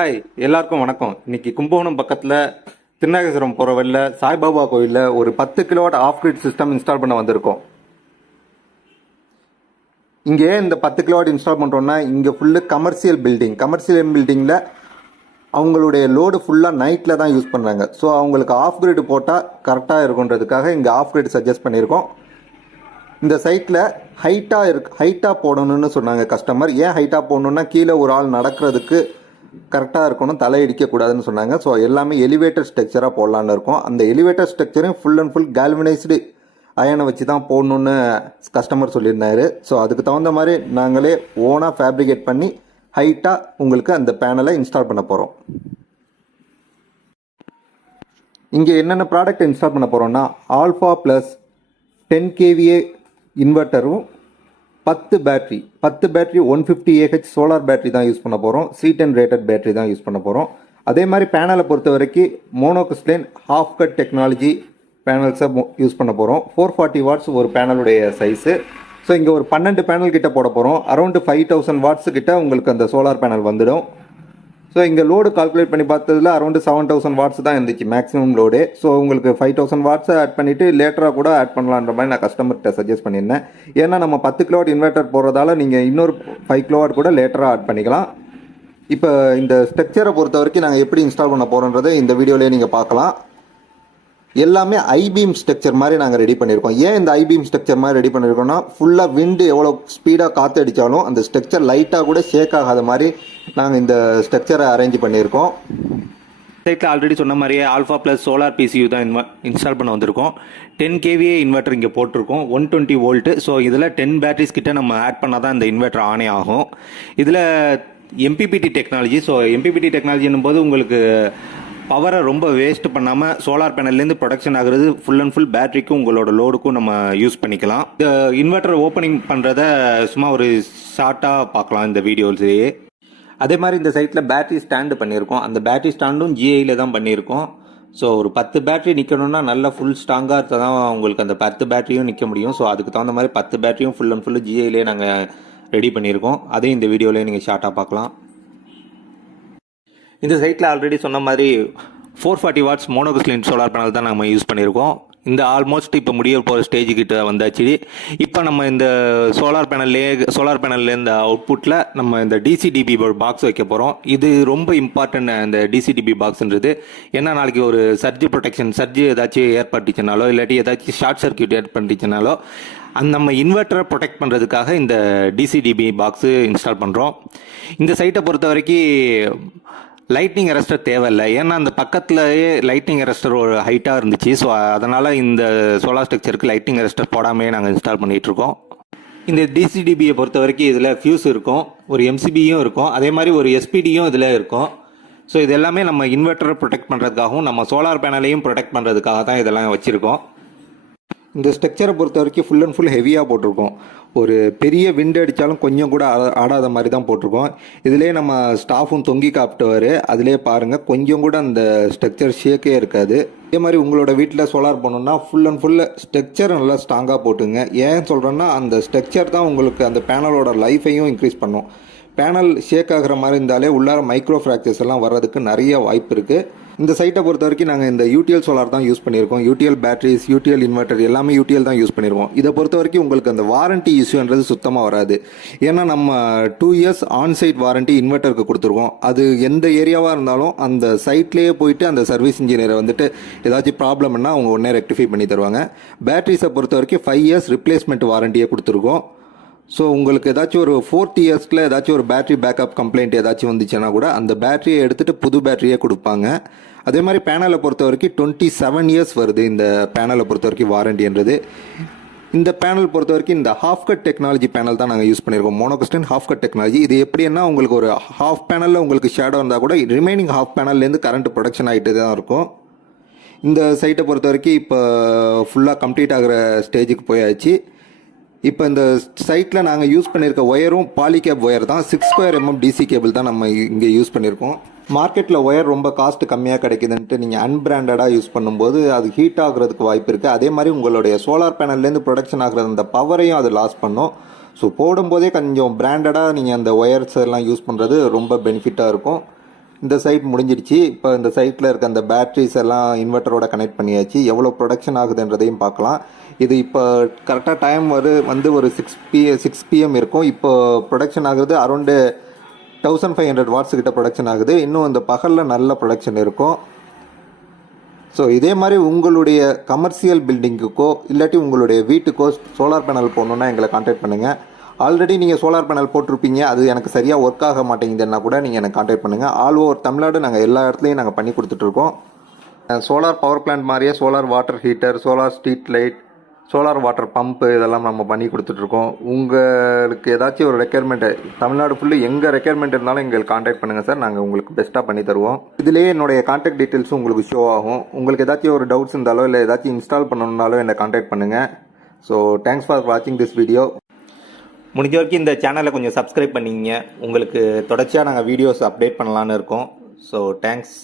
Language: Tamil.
ஹாய், எல்லாருக்கும் வணக்கம். இன்னைக்கு கும்பகோணம் பக்கத்தில் திருநாகேஸ்வரம் போகிற வழியில் சாய்பாபா கோயிலில் ஒரு 10 kilowatt of grid system install பண்ண வந்திருக்கோம். இங்கே இந்த 10 கிலோவாட் இன்ஸ்டால் பண்ணுறோன்னா இங்கே ஃபுல்லு கமர்ஷியல் பில்டிங்கில் அவங்களுடைய லோடு ஃபுல்லாக நைட்டில் தான் யூஸ் பண்ணுறாங்க. ஸோ அவங்களுக்கு ஆஃப் கிரிட் போட்டால் கரெக்டாக இருக்குன்றதுக்காக இங்கே ஆஃப் கிரிட் சஜஸ்ட் பண்ணியிருக்கோம். இந்த சைட்டில் ஹைட்டாக போடணும்னு சொன்னாங்க கஸ்டமர். ஏன் ஹைட்டாக போடணுன்னா கீழே ஒரு ஆள் நடக்கிறதுக்கு கரெக்டாக இருக்கணும், தலை இடிக்கக்கூடாதுன்னு சொன்னாங்க. ஸோ எல்லாமே எலிவேட்டர் ஸ்ட்ரக்சராக போடலான்னு இருக்கும். அந்த எலிவேட்டர் ஸ்ட்ரக்சரையும் ஃபுல் அண்ட் ஃபுல் கால்வனைஸ்டு அயனை வச்சு தான் போடணுன்னு கஸ்டமர் சொல்லியிருந்தாரு. ஸோ அதுக்கு தகுந்த மாதிரி நாங்களே ஓனாக ஃபேப்ரிகேட் பண்ணி ஹைட்டாக உங்களுக்கு அந்த பேனலை இன்ஸ்டால் பண்ண போகிறோம். இங்கே என்னென்ன ப்ராடக்ட் இன்ஸ்டால் பண்ண போகிறோம்னா alpha plus 10 kVA இன்வெர்ட்டரும் 10 battery 150 Ah solar battery தான் யூஸ் பண்ண போகிறோம். C10 ரேட்டட் பேட்டரி தான் யூஸ் பண்ண போகிறோம். அதே மாதிரி பேனலை பொறுத்த வரைக்கும் மோனோகிறிஸ்டலைன் ஹாஃப் கட் டெக்னாலஜி பேனல்ஸை யூஸ் பண்ண போகிறோம். 440 வாட்ஸ் ஒரு பேனலுடைய சைஸு. ஸோ இங்கே ஒரு 12 பேனல் கிட்ட போட போகிறோம். அரௌண்டு 5000 வாட்ஸ் கிட்ட உங்களுக்கு அந்த சோலார் பேனல் வந்துடும். ஸோ இங்கே லோடு கால்குலேட் பண்ணி பார்த்ததில் அரௌண்டு 7000 வாட்ஸ் தான் இருந்துச்சு மேக்ஸிமம் லோடு. ஸோ உங்களுக்கு 5000 வாட்ஸை ஆட் பண்ணிவிட்டு லேட்டராக கூட ஆட் பண்ணலான்ற மாதிரி நான் கஸ்டமர்கிட்ட சஜஸ்ட் பண்ணியிருந்தேன். ஏன்னா நம்ம 10 கிலோவாட் இன்வெர்ட்டர் போடுறதால நீங்கள் இன்னொரு 5 கிலோவாட் கூட லேட்டராக ஆட் பண்ணிக்கலாம். இப்போ இந்த ஸ்ட்ரக்சரை பொறுத்த வரைக்கும் நாங்கள் எப்படி இன்ஸ்டால் பண்ண போகிறோன்றதை இந்த வீடியோலேயே நீங்கள் பார்க்கலாம். எல்லாமே ஐபீம் ஸ்ட்ரக்சர் மாதிரி நாங்கள் ரெடி பண்ணியிருக்கோம். ஏன் இந்த ஐபீம் ஸ்ட்ரக்சர் மாதிரி ரெடி பண்ணியிருக்கோம்னா ஃபுல்லாக விண்டு எவ்வளோ ஸ்பீடாக காற்று அடித்தாலும் அந்த ஸ்ட்ரக்சர் லைட்டாக கூட ஷேக் ஆகாத மாதிரி நாங்கள் இந்த ஸ்ட்ரக்சரை அரேஞ்ச் பண்ணியிருக்கோம். சைட்டில் ஆல்ரெடி சொன்ன மாதிரியே ஆல்ஃபா ப்ளஸ் சோலார் பிசியூ தான் இன்ஸ்டால் பண்ண வந்திருக்கோம். 10 kVA இன்வெர்ட்டர் இங்கே போட்டிருக்கோம், 120 வோல்ட்டு. ஸோ இதில் 10 பேட்டரிஸ் கிட்ட நம்ம ஆட் பண்ணால் தான் இந்த இன்வெர்ட்டர் ஆனே ஆகும். இதில் எம்பிபிடி டெக்னாலஜி. ஸோ எம்பிபிடி டெக்னாலஜின்னும் போது உங்களுக்கு பவரை ரொம்ப வேஸ்ட் பண்ணாமல் சோலார் பேனல்லேருந்து ப்ரொடக்ஷன் ஆகுறது ஃபுல் அண்ட் ஃபுல் பேட்டரிக்கும் உங்களோட லோடுக்கும் நம்ம யூஸ் பண்ணிக்கலாம். இந்த இன்வெர்ட்டர் ஓப்பனிங் பண்ணுறத சும்மா ஒரு ஷார்ட்டாக பார்க்கலாம் இந்த வீடியோஸ்லேயே. அதே மாதிரி இந்த சைட்டில் பேட்டரி ஸ்டாண்டு பண்ணியிருக்கோம். அந்த பேட்டரி ஸ்டாண்டும் ஜிஐயில் தான் பண்ணியிருக்கோம். ஸோ ஒரு 10 பேட்டரி நிற்கணும்னா நல்லா ஃபுல் ஸ்ட்ராங்காக இருந்தால் தான் உங்களுக்கு அந்த 10 பேட்டரியும் நிற்க முடியும். ஸோ அதுக்கு தகுந்த மாதிரி 10 பேட்டரியும் ஃபுல் அண்ட் ஃபுல்லு ஜிஐலே நாங்கள் ரெடி பண்ணியிருக்கோம். அதையும் இந்த வீடியோலேயே நீங்கள் ஷார்ட்டாக பார்க்கலாம். இந்த சைட்டில் ஆல்ரெடி சொன்ன மாதிரி 440 வாட்ஸ் மோனோகிறிஸ்டலைன் சோலார் பேனல் தான் நம்ம யூஸ் பண்ணியிருக்கோம். இந்த ஆல்மோஸ்ட் இப்போ முடிய போகிற ஸ்டேஜுக்கிட்ட வந்தாச்சு. இப்போ நம்ம இந்த சோலார் பேனல்லே இந்த அவுட்புட்டில் நம்ம இந்த டிசிடிபி பாக்ஸ் வைக்க போகிறோம். இது ரொம்ப இம்பார்ட்டன்ட் இந்த டிசிடிபி பாக்ஸ்ன்றது. ஏன்னா நாளைக்கு ஒரு சர்ஜ் ஏதாச்சும் ஏற்பட்டுச்சுனாலோ இல்லாட்டி ஏதாச்சும் ஷார்ட் சர்க்யூட் ஏற்பட்டுச்சுனாலோ அந்த நம்ம இன்வெர்ட்டரை ப்ரொடெக்ட் பண்ணுறதுக்காக இந்த டிசிடிபி பாக்ஸு இன்ஸ்டால் பண்ணுறோம். இந்த சைட்டை பொறுத்த வரைக்கும் லைட்னிங் அரெஸ்டர் தேவையில்லை. ஏன்னா அந்த பக்கத்துலேயே லைட்னிங் அரெஸ்டர் ஒரு ஹைட்டாக இருந்துச்சு. ஸோ அதனால் இந்த சோலார் ஸ்ட்ரக்சருக்கு லைட்னிங் அரெஸ்டர் போடாமையே நாங்கள் இன்ஸ்டால் பண்ணிகிட்ருக்கோம். இந்த டிசிடிபியை பொறுத்த வரைக்கும் இதில் ஃபியூஸ் இருக்கும், ஒரு எம்சிபியும் இருக்கும், அதே மாதிரி ஒரு எஸ்பிடியும் இதில் இருக்கும். ஸோ இது எல்லாமே நம்ம இன்வெர்ட்டரை ப்ரொடெக்ட் பண்ணுறதுக்காகவும் நம்ம சோலார் பேனலையும் ப்ரொடெக்ட் பண்ணுறதுக்காக தான் இதெல்லாம் வச்சுருக்கோம். இந்த ஸ்ட்ரக்சரை பொறுத்த வரைக்கும் ஃபுல் அண்ட் ஃபுல் ஹெவியாக போட்டிருக்கோம். ஒரு பெரிய விண்டு அடித்தாலும் கொஞ்சம் கூட ஆடாத மாதிரி தான் போட்டிருக்கோம். இதிலே நம்ம ஸ்டாஃபும் தொங்கி காப்பிட்டுவார். அதிலே பாருங்கள் கொஞ்சம் கூட அந்த ஸ்ட்ரக்சர் ஷேக்கே இருக்காது. இதே மாதிரி உங்களோட வீட்டில் சோலார் பண்ணணும்னா ஃபுல் அண்ட் ஃபுல்லு ஸ்ட்ரக்சர் நல்லா ஸ்ட்ராங்காக போட்டுங்க. ஏன் சொல்கிறேன்னா அந்த ஸ்ட்ரக்சர் தான் உங்களுக்கு அந்த பேனலோட லைஃபையும் இன்க்ரீஸ் பண்ணும். பேனல் ஷேக் ஆகிற மாதிரி இருந்தாலே உள்ளார மைக்ரோ ஃப்ராக்சர்ஸ் எல்லாம் வர்றதுக்கு நிறைய வாய்ப்பு இருக்குது. இந்த சைட்டை பொறுத்த வரைக்கும் நாங்கள் இந்த யூடிஎல் சோலார் தான் யூஸ் பண்ணியிருக்கோம். யூடிஎல் பேட்டரிஸ், யூடிஎல் இன்வெர்ட்டர் எல்லாமே யூடிஎல் தான் யூஸ் பண்ணியிருக்கோம். இதை பொறுத்த வரைக்கும் உங்களுக்கு அந்த வாரண்ட்டி இஷ்யூன்றது சுத்தமாக வராது. ஏன்னா நம்ம 2 இயர்ஸ் ஆன்சைட் வாரண்ட்டி இன்வெர்ட்டருக்கு கொடுத்துருக்கோம். அது எந்த ஏரியாவாக இருந்தாலும் அந்த சைட்லேயே போயிட்டு அந்த சர்வீஸ் இன்ஜினியரை வந்துட்டு ஏதாச்சும் ப்ராப்ளம்னா அவங்க உடனே ரெக்டிஃபை பண்ணி தருவாங்க. பேட்டரிஸை பொறுத்த வரைக்கும் 5 இயர்ஸ் ரிப்ளேஸ்மெண்ட் வாரண்டியே கொடுத்துருக்கோம். ஸோ உங்களுக்கு ஏதாச்சும் ஒரு 4th இயர்ஸில் ஏதாச்சும் ஒரு பேட்டரி பேக்கப் கம்ப்ளைண்ட் ஏதாச்சும் வந்துச்சுன்னா கூட அந்த பேட்டரியை எடுத்துகிட்டு புது பேட்டரியே கொடுப்பாங்க. அதே மாதிரி பேனலை பொறுத்த வரைக்கும் 27 இயர்ஸ் வருது இந்த பேனலை பொறுத்த வரைக்கும் வாரண்டின்றது. இந்த பேனல் பொறுத்த வரைக்கும் இந்த ஹாஃப் கட் டெக்னாலஜி பேனல் தான் நாங்கள் யூஸ் பண்ணியிருக்கோம். மோனோகிறிஸ்டன் ஹாஃப் கட் டெக்னாலஜி. இது எப்படின்னா உங்களுக்கு ஒரு ஹாஃப் பேனலில் உங்களுக்கு ஷேடோ இருந்தால் கூட ரிமைனிங் ஹாஃப் பேனல்லேருந்து கரண்ட் ப்ரொடக்ஷன் ஆகிட்டு தான் இருக்கும். இந்த சைட்டை பொறுத்த வரைக்கும் இப்போ ஃபுல்லாக கம்ப்ளீட் ஆகிற ஸ்டேஜுக்கு போயாச்சு. இப்போ இந்த சைட்டில் நாங்கள் யூஸ் பண்ணியிருக்க ஒயரும் பாலிகேப் ஒயர் தான். 6² mm டிசி கேபிள் தான் நம்ம இங்கே யூஸ் பண்ணியிருக்கோம். மார்க்கெட்டில் ஒயர் ரொம்ப காஸ்ட் கம்மியாக கிடைக்குதுன்ட்டு நீங்கள் அன்பிராண்டடாக யூஸ் பண்ணும்போது அது ஹீட் ஆகுறதுக்கு வாய்ப்பு இருக்குது. அதே மாதிரி உங்களுடைய சோலார் பேனல்லேருந்து ப்ரொடக்ஷன் ஆகிற அந்த பவரையும் அது லாஸ் பண்ணும். ஸோ போடும்போதே கொஞ்சம் பிராண்டடாக நீங்கள் அந்த ஒயர்ஸ் எல்லாம் யூஸ் பண்ணுறது ரொம்ப பெனிஃபிட்டாக இருக்கும். இந்த சைட் முடிஞ்சிடுச்சு. இப்போ இந்த சைட்டில் இருக்க அந்த பேட்ரிஸ் எல்லாம் இன்வெர்ட்டரோட கனெக்ட் பண்ணியாச்சு. எவ்வளோ ப்ரொடக்ஷன் ஆகுதுன்றதையும் பார்க்கலாம். இது இப்போ கரெக்டாக டைம் வந்து ஒரு 6 PM இருக்கும். இப்போ ப்ரொடக்ஷன் ஆகுது அரௌண்டு 1500 வாட்ஸ் கிட்ட ப்ரொடக்ஷன் ஆகுது. இன்னும் இந்த பகலில் நல்ல ப்ரொடக்ஷன் இருக்கும். ஸோ இதே மாதிரி உங்களுடைய கமர்ஷியல் பில்டிங்குக்கோ இல்லாட்டி உங்களுடைய வீட்டுக்கோ சோலார் பேனல் போடணுன்னா எங்களை கான்டாக்ட் பண்ணுங்கள். ஆல்ரெடி நீங்கள் சோலார் பேனல் போட்டிருப்பீங்க, அது எனக்கு சரியாக ஒர்க் ஆக மாட்டேங்குதுன்னா கூட நீங்கள் எனக்கு கான்டாக்ட் பண்ணுங்கள். ஆல் ஓவர் தமிழ்நாடு நாங்கள் எல்லா இடத்துலையும் நாங்கள் பண்ணி கொடுத்துட்ருக்கோம். சோலார் பவர் பிளான்ட் மாதிரியே solar water heater, solar street light, solar water pump இதெல்லாம் நம்ம பண்ணி கொடுத்துட்ருக்கோம். உங்களுக்கு ஏதாச்சும் ஒரு ரெக்யர்மெண்ட்டு தமிழ்நாடு ஃபுல்லு எங்கள் ரெக்யர்மெண்ட் இருந்தாலும் எங்களுக்கு கான்டாக்ட் பண்ணுங்கள் சார். நாங்கள் உங்களுக்கு பெஸ்ட்டாக பண்ணி தருவோம். இதிலேயே என்னுடைய கான்டாக்ட் டீட்டெயில்ஸும் உங்களுக்கு ஷோ ஆகும். உங்களுக்கு ஏதாச்சும் ஒரு டவுட்ஸ் இருந்தாலோ இல்லை ஏதாச்சும் இன்ஸ்டால் பண்ணணுன்னாலும் என்னை கான்டாக்ட் பண்ணுங்கள். ஸோ தேங்க்ஸ் ஃபார் வாட்சிங் திஸ் வீடியோ. முடிஞ்ச வரைக்கும் இந்த சேனலை கொஞ்சம் சப்ஸ்கிரைப் பண்ணிங்க. உங்களுக்கு தொடர்ச்சியாக நாங்கள் வீடியோஸ் அப்டேட் பண்ணலான்னு இருக்கோம். So thanks.